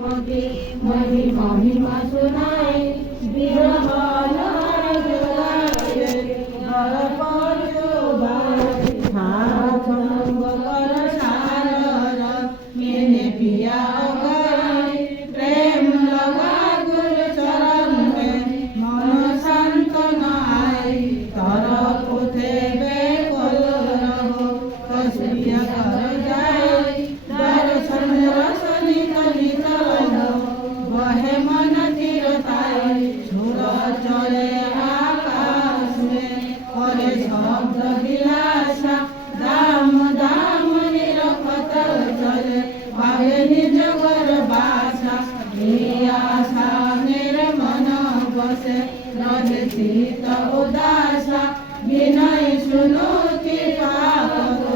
की महिमा सुनाए बिरहन जुगाए घर पर जुगाए छाछंग कर सारर मैंने पिया गए प्रेम लगा गुरु चरण में मन शांत न आए तर पुथे बेकल रहो तस्वीर कर जाए दर्शन रसनी कलित वह मन तीरताए छुर चले आकाश में करे शब्द विलासा दाम दाम निरखत चले भावे निज घर बासा ये आशा मेरे मन बसे रहे शीत उदासा विनय सुनो की पाप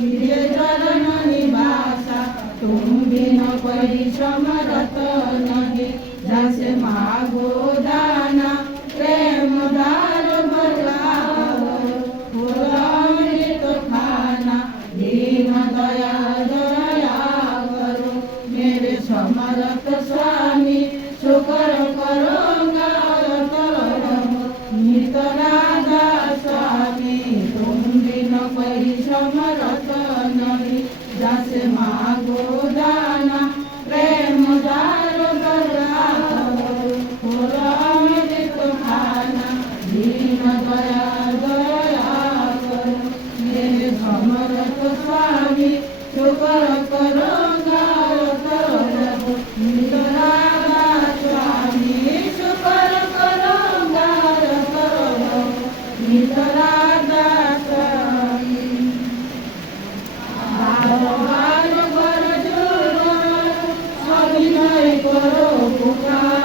गिरे चरण निवासा तुम बिन कोई समरत नहीं जैसे मागो दाना प्रेम दार बजाओ अमृत खाना दीन दया दया करो मेरे समरथ स्वामी शुकर करो गारत रहो नित राधा स्वामी तुम बिन कोई समरथ नहीं जैसे मागो दाना प्रेम दार बजाओ अमृत खाना दीन दया दया करो मेरे समरथ स्वामी शुकर करो गारत रहो नित राधा स्वामी शुकर करो गारत रहो नित राधा स्वामी बार बार कर जोर अभिनय करो पुकार